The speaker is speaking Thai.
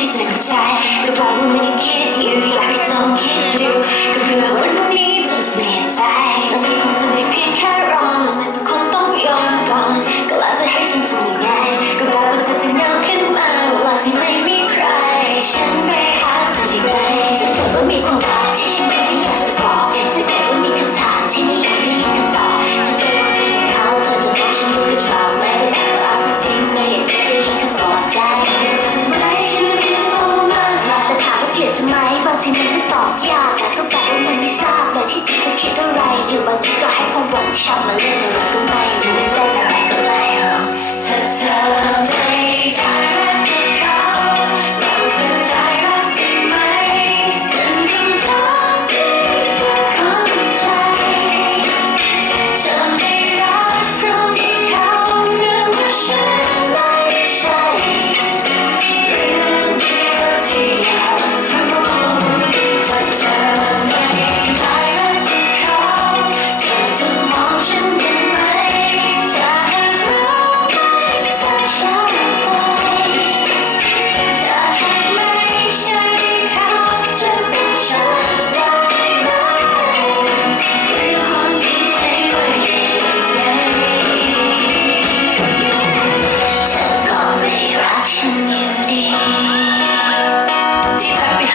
ที่จะเข้าใจก็เพราะว่ามันยังคิดอยู่อยากให้เธอลองคิดดูก็เพื่อวันพรุ่งนี้เธอจะเปลี่ยนใจตอนนี้คงจะได้เพียงแค่รอแล้วมันก็คงต้องยอมก่อนก็แล้วจะให้ฉันทำยังไงก็บอกว่าเธอจะเหงาขึ้นมาเวลาที่ไม่มีใครฉันไม่อาจจะได้ไหมถ้าเกิดว่ามีความรักที่ฉันไม่อยากจะบอกถ้าเกิดว่ามีคำถามที่ไม่อยากได้ยินคำตอบถ้าเกิดว่าไม่มีเขาเธอจะบอกฉันรู้หรือเปล่าแม้ก็แบบว่าเอาจริงๆไม่อยากได้ยินคำตอบใจทำไมฉันไม่รู้จะพูดมากแต่ถามว่าเกลียดทำไมบางทีมันก็ตอบยากแต่ก็แบบว่ามันไม่ทราบเลยที่เธอคิดอะไรอยู่บางทีก็ให้ความหวังชอบมาเล่นอะไรก็